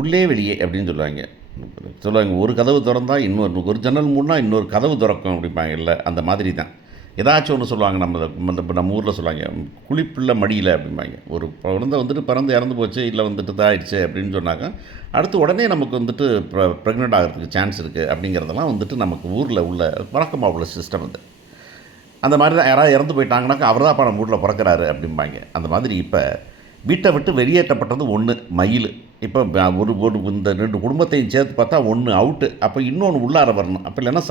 உள்ளே வெளியே அப்படின்னு சொல்லுவாங்க. ஒரு கதவு திறந்தா ஒரு ஜன்னல் மூடினா இன்னொரு கதவு திறக்கும் அப்படிம்பாங்கல்ல, அந்த மாதிரி தான். ஏதாச்சும் ஒன்று சொல்லுவாங்க. நம்ம ஊரில் சொல்லுவாங்க, குளிப்புள்ள மடியில் அப்படிம்பாங்க. ஒரு குழந்தை வந்துட்டு பிறந்து இறந்து போச்சு, இல்லை வந்துட்டு இதாகிடுச்சு அப்படின்னு சொன்னாக்க, அடுத்து உடனே நமக்கு வந்துட்டு ப்ரெக்னென்ட் ஆகிறதுக்கு சான்ஸ் இருக்குது அப்படிங்கிறதெல்லாம் வந்துட்டு நமக்கு ஊரில் உள்ள வழக்கமாக உள்ள சிஸ்டம் இது. அந்த மாதிரி தான் யாராவது இறந்து போயிட்டாங்கனாக்கா அவர் தான் நம்ம வீட்டில் பிறக்கிறாரு அப்படிம்பாங்க. அந்த மாதிரி இப்போ வீட்டை விட்டு வெளியேற்றப்பட்டது ஒன்று மயில். இப்போ ஒரு ஒரு இந்த 2 குடும்பத்தையும் சேர்த்து பார்த்தா ஒன்று அவுட்டு. அப்போ இன்னொன்று உள்ளார வரணும். அப்போ இல்லைன்னா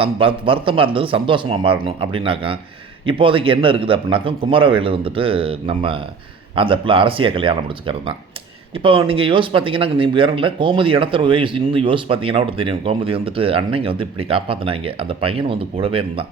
வருத்தமாக இருந்தது சந்தோஷமாக மாறணும் அப்படின்னாக்கா, இப்போதைக்கு என்ன இருக்குது அப்படின்னாக்கா, குமரவேலு வந்துட்டு நம்ம அந்த பிள்ளை அரசியை கல்யாணம் முடிச்சுக்கிறது தான். இப்போ நீங்கள் யோசிச்சு பார்த்தீங்கன்னா, நீங்கள் வேற இல்லை, கோமதி இடத்துல இன்னும் யோசிச்சு பார்த்தீங்கன்னா கூட தெரியும். கோமதி வந்துட்டு அன்னைங்க வந்து இப்படி காப்பாற்றினாங்க, அந்த பையன் வந்து கூடவே இருந்தான்,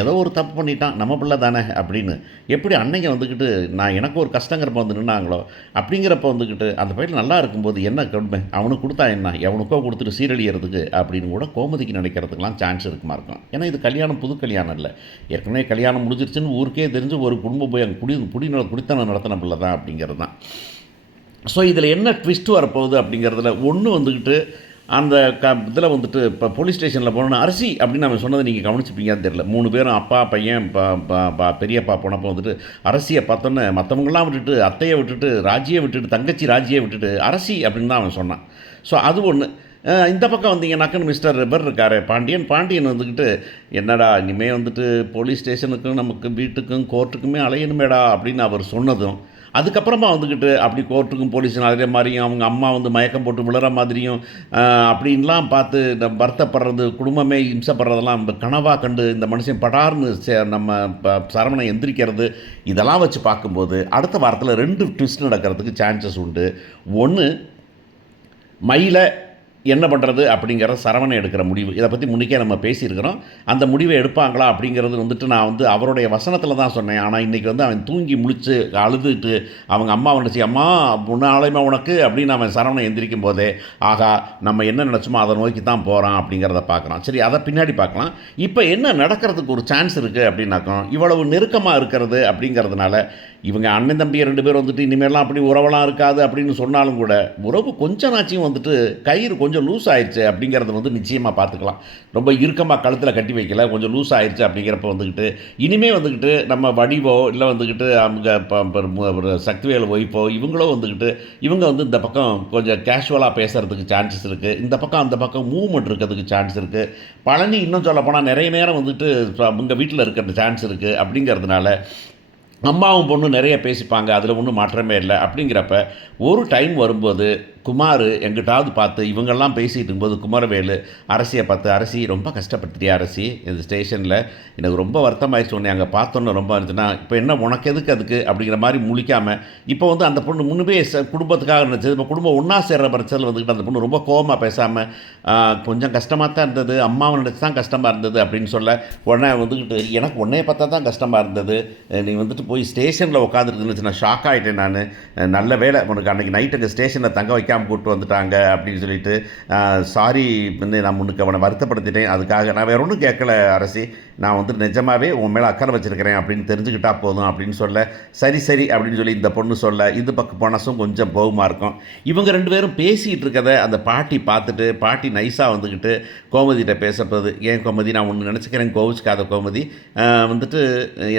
ஏதோ ஒரு தப்பு பண்ணிட்டான், நம்ம பிள்ளை தானே அப்படின்னு எப்படி அன்னைங்க வந்துக்கிட்டு நான் எனக்கு ஒரு கஷ்டங்கிறப்ப வந்து நின்னாங்களோ, அப்படிங்கிறப்ப வந்துக்கிட்டு அந்த பையன் நல்லா இருக்கும்போது என்ன கொடுமை அவனுக்கு கொடுத்தா என்ன, எவனுக்கோ கொடுத்துட்டு சீரழியறதுக்கு அப்படின்னு கூட கோமதிக்கு நினைக்கிறதுக்கெலாம் சான்ஸ் இருக்குமா இருக்கும். ஏன்னா இது கல்யாணம் புது கல்யாணம் இல்லை, ஏற்கனவே கல்யாணம் முடிஞ்சிருச்சுன்னு ஊருக்கே தெரிஞ்சு ஒரு குடும்பம் போய் அங்கே குடித்தனம் நடத்தின பிள்ளை தான் அப்படிங்கிறது தான். ஸோ இதில் என்ன ட்விஸ்ட் வரப்போகுது அப்படிங்கிறதுல ஒன்று வந்துக்கிட்டு அந்த இதில் வந்துட்டு இப்போ போலீஸ் ஸ்டேஷனில் போனோன்னா அரிசி அப்படின்னு அவன் சொன்னதை நீங்கள் கவனிச்சுப்பீங்கன்னு தெரியல. 3 பேரும் அப்பா பையன் பெரியப்பா போனப்போ வந்துட்டு அரசியை பார்த்தோன்னே மற்றவங்களாம் விட்டுட்டு, அத்தையை விட்டுட்டு, ராஜியை விட்டுட்டு, தங்கச்சி ராஜியை விட்டுட்டு அரசி அப்படின்னு தான் அவன் சொன்னான். ஸோ அது ஒன்று. இந்த பக்கம் வந்தீங்கன்னாக்குன்னு மிஸ்டர் ரெபர் இருக்கார் பாண்டியன் வந்துக்கிட்டு, என்னடா இனிமேல் வந்துட்டு போலீஸ் ஸ்டேஷனுக்கும் நமக்கு வீட்டுக்கும் கோர்ட்டுக்குமே அலையணுமேடா அப்படின்னு அவர் சொன்னதும், அதுக்கப்புறமா வந்துக்கிட்டு அப்படி கோர்ட்டுக்கும் போலீஸும் அதே மாதிரியும் அவங்க அம்மா வந்து மயக்கம் போட்டு விழுற மாதிரியும் அப்படின்லாம் பார்த்து வருத்தப்படுறது, குடும்பமே இம்சப்படுறதெல்லாம் இந்த கனவாக கண்டு இந்த மனுஷன் படார்னு நம்ம சரவணை எந்திரிக்கிறது, இதெல்லாம் வச்சு பார்க்கும்போது அடுத்த வாரத்தில் 2 ட்விஸ்ட் நடக்கிறதுக்கு சான்சஸ் உண்டு. ஒன்று, மயிலை என்ன பண்ணுறது அப்படிங்கிற சரவணை எடுக்கிற முடிவு. இதை பற்றி முன்னிக்கே நம்ம பேசியிருக்கிறோம். அந்த முடிவை எடுப்பாங்களா அப்படிங்கிறது வந்துட்டு நான் வந்து அவருடைய வசனத்தில் தான் சொன்னேன். ஆனால் இன்றைக்கி வந்து அவன் தூங்கி முழிச்சு அழுதுட்டு அவங்க அம்மா வந்துச்சு, அம்மா முன்னாலையுமா உனக்கு அப்படின்னு அவன் சரவணை எந்திரிக்கும் போதே, ஆகா நம்ம என்ன நினச்சோமோ அதை நோக்கி தான் போகிறான் அப்படிங்கிறத பார்க்குறான். சரி, அதை பின்னாடி பார்க்கலாம். இப்போ என்ன நடக்கிறதுக்கு ஒரு சான்ஸ் இருக்குது அப்படின்னாக்கோ, இவ்வளவு நெருக்கமாக இருக்கிறது அப்படிங்கிறதுனால இவங்க அண்ணன் தம்பி 2 பேர் வந்துட்டு இனிமேலாம் அப்படி உறவெல்லாம் இருக்காது அப்படின்னு சொன்னாலும் கூட உறவு கொஞ்ச நாச்சும் வந்துட்டு கயிறு கொஞ்சம் லூஸ் ஆயிடுச்சு அப்படிங்கிறத வந்து நிச்சயமாக பார்த்துக்கலாம். ரொம்ப இறுக்கமாக கழுத்தில் கட்டி வைக்கல, கொஞ்சம் லூஸ் ஆயிடுச்சு அப்படிங்கிறப்ப வந்துக்கிட்டு இனிமேல் வந்துக்கிட்டு நம்ம வடிவோ இல்லை வந்துக்கிட்டு அவங்க சக்திவேல் ஒய்ஃபோ இவங்களோ வந்துக்கிட்டு இவங்க வந்து இந்த பக்கம் கொஞ்சம் கேஷுவலாக பேசுகிறதுக்கு சான்சஸ் இருக்குது, இந்த பக்கம் அந்த பக்கம் மூவ்மெண்ட் இருக்கிறதுக்கு சான்ஸ் இருக்குது. பழனி இன்னும் சொல்ல போனால் நிறைய நேரம் வந்துட்டு உங்கள் வீட்டில் இருக்கிற சான்ஸ் இருக்குது. அப்படிங்கிறதுனால அம்மாவும் பொண்ணு நிறைய பேசிப்பாங்க, அதில் ஒன்றும் மாற்றமே இல்லை. அப்படிங்கிறப்ப ஒரு டைம் வரும்போது குமார் எங்கிட்டாவது பார்த்து இவங்கெல்லாம் பேசிகிட்டு இருக்கும்போது குமாரவேலு அரசியை பார்த்து, அரசி ரொம்ப கஷ்டப்பட்டுட்டியா அரசி, இந்த ஸ்டேஷனில் எனக்கு ரொம்ப வருத்தமாயிடுச்சு உடனே அங்கே பார்த்தோன்னு ரொம்ப இருந்துச்சுன்னா, இப்போ என்ன உனக்கு எதுக்கு அதுக்கு அப்படிங்கிற மாதிரி முழிக்காமல், இப்போ வந்து அந்த பொண்ணு முன்னே குடும்பத்துக்காக நினச்சது, இப்போ குடும்பம் ஒன்றா சேர்கிற பட்சத்தில் வந்துக்கிட்டு அந்த பொண்ணு ரொம்ப கோபமாக பேசாமல் கொஞ்சம் கஷ்டமாக தான் இருந்தது, அம்மாவை நினச்சி தான் கஷ்டமாக இருந்தது அப்படின்னு சொல்ல, உடனே வந்துக்கிட்டு எனக்கு உன்னைய பார்த்தா தான் கஷ்டமாக இருந்தது, நீ வந்துட்டு போய் ஸ்டேஷனில் உட்காந்துருக்குன்னு நான் ஷாக் ஆகிட்டேன். நான் நல்ல வேலை உனக்கு அன்றைக்கி நைட்டு அங்கே ஸ்டேஷனில் தங்க வைக்காமல் கூப்பிட்டு வந்துட்டாங்க அப்படின்னு சொல்லிட்டு சாரி வந்து நான் முன்னுக்கு அவனை வருத்தப்படுத்திட்டேன், அதுக்காக நான் வேறு ஒன்றும் கேட்கல அரசி, நான் வந்து நிஜமாகவே உன் மேலே அக்கறை வச்சுருக்கிறேன் அப்படின்னு தெரிஞ்சுக்கிட்டா போதும் அப்படின்னு சொல்ல, சரி சரி அப்படின்னு சொல்லி இந்த பொண்ணு சொல்ல, இது பக்கம் போனஸும் கொஞ்சம் போகமாக இருக்கும். இவங்க 2 பேரும் பேசிகிட்டு இருக்கதை அந்த பாட்டி பார்த்துட்டு பாட்டி நைஸாக வந்துக்கிட்டு கோமதிகிட்ட பேசப்படுது, ஏன் கோமதி நான் ஒன்று நினச்சிக்கிறேன், கோவிச்சுக்காத கோமதி, வந்துட்டு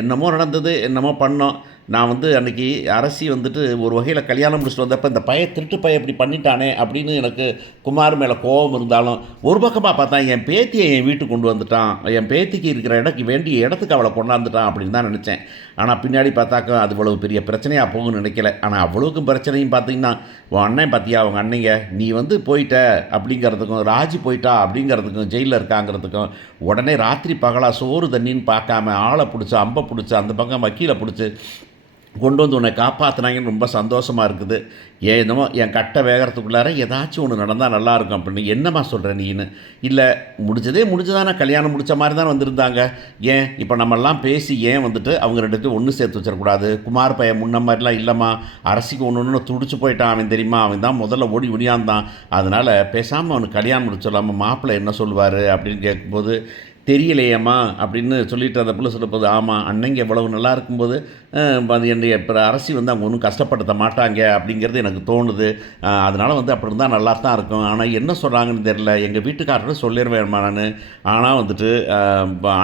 என்னமோ நடந்தது என்னமோ பண்ணோம், நான் வந்து அன்றைக்கி அரசி வந்துட்டு ஒரு வகையில் கல்யாணம் முடிச்சுட்டு வந்தப்போ இந்த திருட்டு பையன் இப்படி பண்ணிட்டானே அப்படின்னு எனக்கு குமார் மேலே கோபம் இருந்தாலும், ஒரு பக்கமாக பார்த்தா என் பேத்தியை என் வீட்டுக்கு கொண்டு வந்துட்டான், என் பேத்திக்கு இருக்கிற வேண்டிய இடத்துக்கு அவளை கொண்டாந்துட்டான் அப்படின்னு தான் நினச்சேன். ஆனால் பின்னாடி பார்த்தாக்கா அது இவ்வளவு பெரிய பிரச்சனையாக போகும்னு நினைக்கல. ஆனால் அவ்வளோக்கும் பிரச்சனையும் பார்த்தீங்கன்னா, உன் அண்ணன் பார்த்தியா அவங்க அன்னைங்க நீ வந்து போயிட்ட அப்படிங்கிறதுக்கும், ராஜி போயிட்டா அப்படிங்கிறதுக்கும், ஜெயிலில் இருக்காங்கிறதுக்கும், உடனே ராத்திரி பகலாக சோறு தண்ணின்னு பார்க்காம ஆளை பிடிச்சி அம்பை பிடிச்சி அந்த பக்கம் வக்கீலை பிடிச்சி கொண்டு வந்து உன்னை காப்பாற்றினாங்கன்னு ரொம்ப சந்தோஷமாக இருக்குது. என்னமோ என் கட்டை வேகிறதுக்குள்ளார ஏதாச்சும் ஒன்று நடந்தால் நல்லாயிருக்கும் அப்படின்னு என்னம்மா சொல்கிற நீன்னு, இல்லை முடிஞ்சதானே கல்யாணம் முடித்த மாதிரி தான் வந்திருந்தாங்க, ஏன் இப்போ நம்மெல்லாம் பேசி ஏன் வந்துட்டு அவங்க 2 பேரும் ஒன்று சேர்த்து வச்சிடக்கூடாது, குமார் பையன் முன்ன மாதிரிலாம் இல்லைம்மா, அரசிக்கு ஒன்று துடிச்சு போயிட்டான் அவன் தெரியுமா, அவன் தான் முதல்ல ஓடி ஒடியாந்தான், அதனால் பேசாமல் அவனுக்கு கல்யாணம் முடிச்சிடலாமா, மாப்பிள்ளை என்ன சொல்லுவார் அப்படின்னு கேட்கும்போது, தெரியலையேம்மா அப்படின்னு சொல்லிட்டு அந்த புள்ள சொல்லப்போது, ஆமாம் அன்னைங்க எவ்வளவு நல்லா இருக்கும்போது அது என்னுடைய அரசி வந்து அவங்க ஒன்றும் கஷ்டப்படுத்த மாட்டாங்க அப்படிங்கிறது எனக்கு தோணுது. அதனால் வந்து அப்படி இருந்தால் நல்லா தான் இருக்கும். ஆனால் என்ன சொல்கிறாங்கன்னு தெரில. எங்கள் வீட்டுக்காரர்கிட்ட சொல்லிடுவேன்மா நான். ஆனால் வந்துட்டு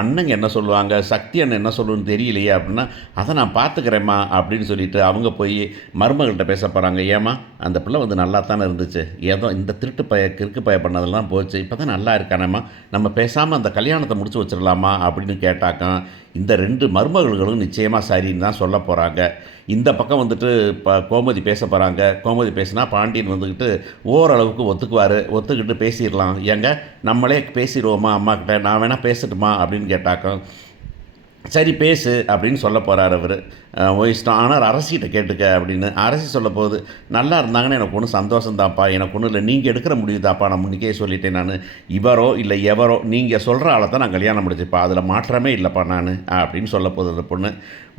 அண்ணங்க என்ன சொல்லுவாங்க, சக்தி அண்ணன் என்ன சொல்லுன்னு தெரியலையே அப்படின்னா, அதை நான் பார்த்துக்கிறேம்மா அப்படின்னு சொல்லிட்டு அவங்க போய் மருமகள்கிட்ட பேச போகிறாங்க. ஏம்மா அந்த பிள்ளை வந்து நல்லா தானே இருந்துச்சு, ஏதோ இந்த திருட்டு பய கிறுக்கு பய பண்ணதெல்லாம் போச்சு, இப்போ தான் நல்லா இருக்கானேம்மா, நம்ம பேசாமல் அந்த கல்யாணத்தை முடிச்சு வச்சிடலாமா அப்படின்னு கேட்டாக்கான். இந்த 2 மருமகள்களும் நிச்சயமாக சரின்னு தான் சொல்ல போகிறாங்க. இந்த பக்கம் வந்துட்டு கோமதி பேச போகிறாங்க. கோமதி பேசினா பாண்டியன் வந்துக்கிட்டு ஓரளவுக்கு ஒத்துக்குவார். ஒத்துக்கிட்டு பேசிடலாம், ஏங்க நம்மளே பேசிடுவோமா அம்மாக்கிட்ட, நான் வேணால் பேசட்டுமா அப்படின்னு கேட்டாக்கா, சரி பேசு அப்படின்னு சொல்ல போகிறார் அவர். இஷ்டம், ஆனால் அரசிகிட்ட கேட்டுக்க அப்படின்னு. அரசி சொல்ல போகுது, நல்லா இருந்தாங்கன்னு எனக்கு ஒன்றும் சந்தோஷம்தான்ப்பா, எனக்கு ஒன்றும் இல்லை, நீங்கள் எடுக்கிற முடியுதாப்பா, நான் முன்னிக்கே சொல்லிட்டேன் நான், இவரோ இல்லை எவரோ நீங்கள் சொல்கிற ஆளை தான் நான் கல்யாணம் முடிச்சுப்பா, அதில் மாற்றமே இல்லைப்பா நான் அப்படின்னு சொல்ல போகுது அந்த பொண்ணு.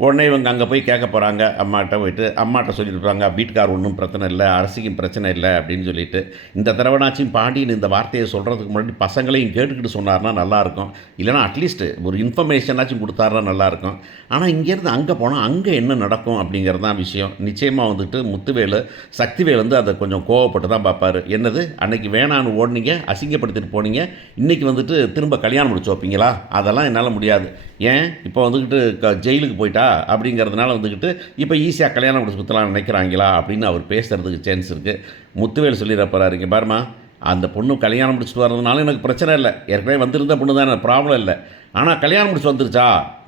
உடனே இவங்க அங்கே போய் கேட்க போகிறாங்க. அம்மாட்ட போயிட்டு அம்மாட்ட சொல்லியிருப்பாங்க, வீட்டுக்கார் ஒன்றும் பிரச்சனை இல்லை, அரசிக்கும் பிரச்சனை இல்லை அப்படின்னு சொல்லிட்டு. இந்த தடவைனாச்சும் பாண்டியன் இந்த வார்த்தையை சொல்கிறதுக்கு முன்னாடி பசங்களையும் கேட்டுக்கிட்டு சொன்னார்னா நல்லாயிருக்கும், இல்லைனா அட்லீஸ்ட்டு ஒரு இன்ஃபர்மேஷனாச்சும் கொடுத்தாருனா நல்லாயிருக்கும். ஆனால் இங்கேருந்து அங்கே போனால் அங்கே என்ன நடக்கும் அப்படிங்கிறது தான் விஷயம். நிச்சயமாக வந்துட்டு முத்துவேலு சக்திவேல் வந்து அதை கொஞ்சம் கோவப்பட்டு தான் பார்ப்பார். என்னது அன்னைக்கு வேணான்னு ஓடுனீங்க, அசிங்கப்படுத்திட்டு போனீங்க, இன்றைக்கி வந்துட்டு திரும்ப கல்யாணம் முடிச்சு வைப்பீங்களா, அதெல்லாம் என்னால் முடியாது. ஏன் இப்போ வந்துக்கிட்டு ஜெயிலுக்கு போயிட்டா அப்படிங்கிறதுனால வந்துக்கிட்டு இப்போ ஈஸியாக கல்யாணம் முடிச்சு கொடுத்தலாம் நினைக்கிறாங்களா அப்படின்னு அவர் பேசுகிறதுக்கு சான்ஸ் இருக்குது. முத்துவேல் சொல்லிட போகிறாரு, இங்கே பாருமா, அந்த பொண்ணு கல்யாணம் முடிச்சுட்டு வர்றதுனால எனக்கு பிரச்சனை இல்லை, ஏற்கனவே வந்திருந்த பொண்ணு தானே, ப்ராப்ளம் இல்லை. ஆனால் கல்யாணம் முடிச்சு வந்துருச்சா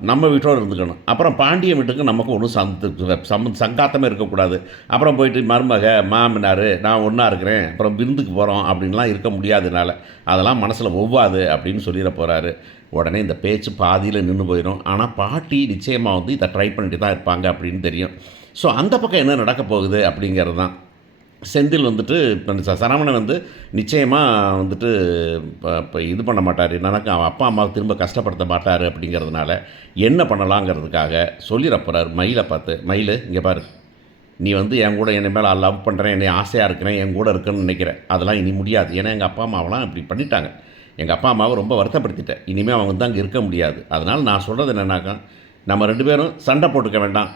நம்ம வீட்டோடு இருந்துக்கணும், அப்புறம் பாண்டிய வீட்டுக்கு நமக்கு ஒன்றும் சங்காத்தமே இருக்கக்கூடாது. அப்புறம் போயிட்டு மருமக மாமனார் நான் ஒன்றா இருக்கிறேன், அப்புறம் விருந்துக்கு போகிறோம் அப்படின்லாம் இருக்க முடியாதுனால அதெல்லாம் மனசில் ஒவ்வாது அப்படின்னு சொல்லிட போகிறாரு. உடனே இந்த பேச்சு பாதியில் நின்று போயிடும். ஆனால் பாட்டி நிச்சயமாக வந்து இதை ட்ரை பண்ணிட்டு தான் இருப்பாங்க அப்படின்னு தெரியும். ஸோ அந்த பக்கம் என்ன நடக்க போகுது அப்படிங்கிறது தான். செந்தில் வந்துட்டு இப்போ சரவணன் வந்து நிச்சயமாக வந்துட்டு இப்போ இது பண்ண மாட்டார், என்னன்னாக்கா அவன் அப்பா அம்மாவை திரும்ப கஷ்டப்படுத்த மாட்டார் அப்படிங்கிறதுனால என்ன பண்ணலாங்கிறதுக்காக சொல்லிட போகிறார் மயிலை பார்த்து, மயில் இங்கே பாரு, நீ வந்து என் கூட என்னை மேலே லவ் பண்ணுறேன், என்னை ஆசையாக இருக்கிறேன், என் கூட இருக்குன்னு நினைக்கிறேன், அதெல்லாம் இனி முடியாது. ஏன்னா எங்கள் அப்பா அம்மாவெலாம் இப்படி பண்ணிட்டாங்க, எங்கள் அப்பா அம்மாவை ரொம்ப வருத்தப்படுத்திட்டேன், இனிமேல் அவங்க வந்து அங்கே இருக்க முடியாது. அதனால் நான் சொல்கிறது என்னென்னாக்கா, நம்ம 2 பேரும் சண்டை போட்டுக்க வேண்டாம்,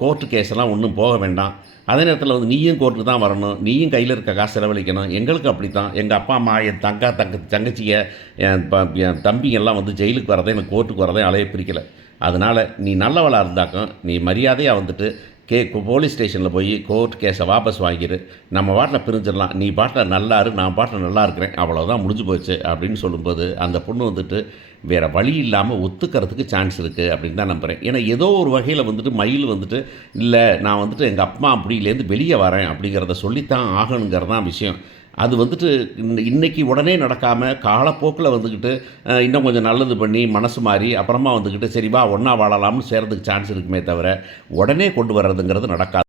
கோர்ட்டு கேஸெல்லாம் ஒன்றும் போக வேண்டாம். அதே நேரத்தில் வந்து நீயும் கோர்ட்டுக்கு தான் வரணும், நீயும் கையில் இருக்க காசு செலவழிக்கணும். எங்களுக்கு அப்படி தான், எங்கள் அப்பா அம்மா என் தங்கச்சியை என் தம்பிங்கெல்லாம் வந்து ஜெயிலுக்கு வரதே எனக்கு கோர்ட்டுக்கு வரதே அலைய பிரிக்கலை. அதனால் நீ நல்லவளாக இருந்தாக்கும் நீ மரியாதையாக வந்துட்டு போலீஸ் ஸ்டேஷனில் போய் கோர்ட் கேஸை வாபஸ் வாங்கிடு, நம்ம பாட்டில் பிரிஞ்சிடலாம், நீ பாட்டில் நல்லா இரு, நான் பாட்டில் நல்லா இருக்கிறேன், அவ்வளோதான் முடிஞ்சு போச்சு அப்படின்னு சொல்லும்போது அந்த பொண்ணு வந்துட்டு வேறு வழி இல்லாமல் ஒத்துக்கிறதுக்கு சான்ஸ் இருக்குது அப்படின்னு தான் நம்புகிறேன். ஏன்னா ஏதோ ஒரு வகையில் வந்துட்டு மயில் வந்துட்டு இல்லை நான் வந்துட்டு எங்கள் அப்பா அப்படிலேருந்து வெளியே வரேன் அப்படிங்கிறத சொல்லித்தான் ஆகணுங்கிறது தான் விஷயம். அது வந்துட்டு இன்றைக்கி உடனே நடக்காமல் காலப்போக்கில் வந்துக்கிட்டு இன்னும் கொஞ்சம் நல்லது பண்ணி மனசு மாறி அப்புறமா வந்துக்கிட்டு சரி வா ஒன்றா வாழலாம்னு சேர்கிறதுக்கு சான்ஸ் இருக்குமே தவிர உடனே கொண்டு வர்றதுங்கிறது நடக்காது.